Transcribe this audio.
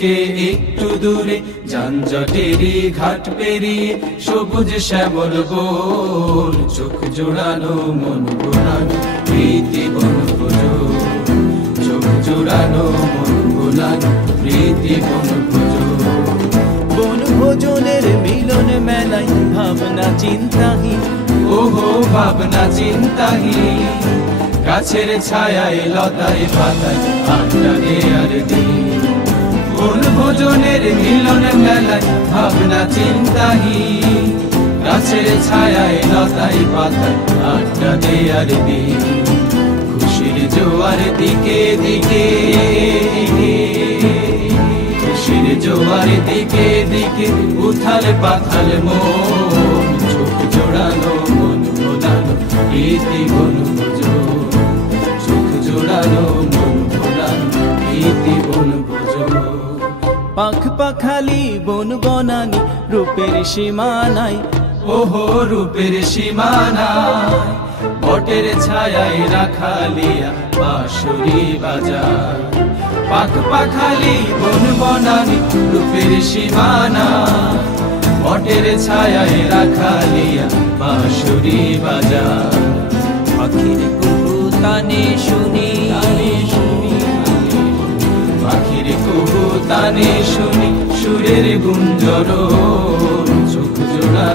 কে একটু দূরে যানজটেরই ঘাট পেরিয়ে সবুজ শ্যামল বন, চোখ জোড়ানো মন ভোলানো প্রীতি বনভোজন, চোখ জোড়ানো মন ভোলানো প্রীতি বনভোজন। বনভোজনের মিলন মেলায় ভাবনা চিন্তাহীন, ওহো ভাবনা চিন্তাহীন, গাছের ছায়ায় লতায় পাতায় আড্ডা দেয়ার দিন। বনভোজনের মিলন মেলায় ভাবনা চিন্তাহীন, গাছের ছায়ায় লতায় পাতায় আড্ডা দেয়ার দিন। খুশির জোয়ার দিকে দিকে, খুশির জোয়ার দিকে দিকে উথাল পাথাল মন, চোখ জোড়ানো মন ভোলানো প্রীতি বনভোজন, চোখ জোড়ানো মন ভোলানো প্রীতি বনভোজন। পাখ পাখালি বন বনানি রূপের সীমানায়, ওহো রূপের সীমানায়, বটের ছায়ায় রাখালিয়া বাঁশুরি বাজার। পাখ পাখালি বন বনানি রূপের সীমানায়, বটের ছায়ায় রাখালিয়া বাঁশুরি বাজার। পাখির কুহু তানে শুনি, পাখির কুহু তানে শুনি সুরের গুঞ্জরণ, চোখ জোড়া